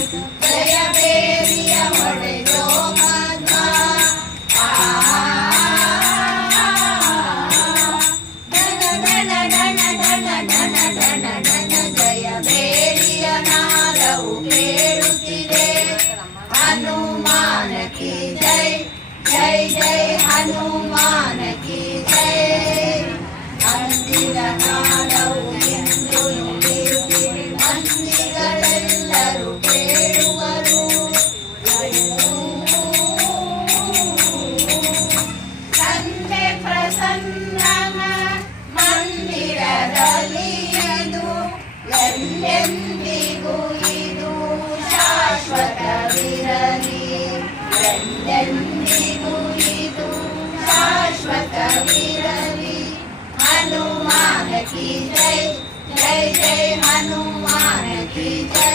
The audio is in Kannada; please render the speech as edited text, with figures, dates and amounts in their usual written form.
ಜಯ ಬೇರಿಯ ಹೊಡೆದೋ ಮಧ್ವ ಧನ ಧನ ಧನ ಧನ ಧನ ಧನ ಧನ ಜಯ ಬೇರಿಯ ನಾದವು ಕೇಳುತ್ತಿದೆ ಹನುಮಾನ ಕಿ ಜೈ ಜೈ ಜೈ ಹನುಮಾನ ಕಿ ಜೈ ಅಂದಿರ ನಾದವು ಇಂದು ನುಡಿಯುತ್ತಿದೆ ಮಂದಿಗಳೆಲ್ಲರೂ ಕೇಳುವರು ತಂದೆ ಪ್ರಸನ್ನನ ಮಂದಿರದಲ್ಲಿ ಇದು ಎಂದೆಂದಿಗೂ ಇದು ಶಾಶ್ವತವಿರಲಿ ಎಂದೆಂದಿಗೂ ಇದು ಶಾಶ್ವತವಿರಲಿ ಹನುಮಾನ ಕಿ ಜೈ ಜೈ ಜೈ ಹನುಮಾನ ಕಿ ಜೈ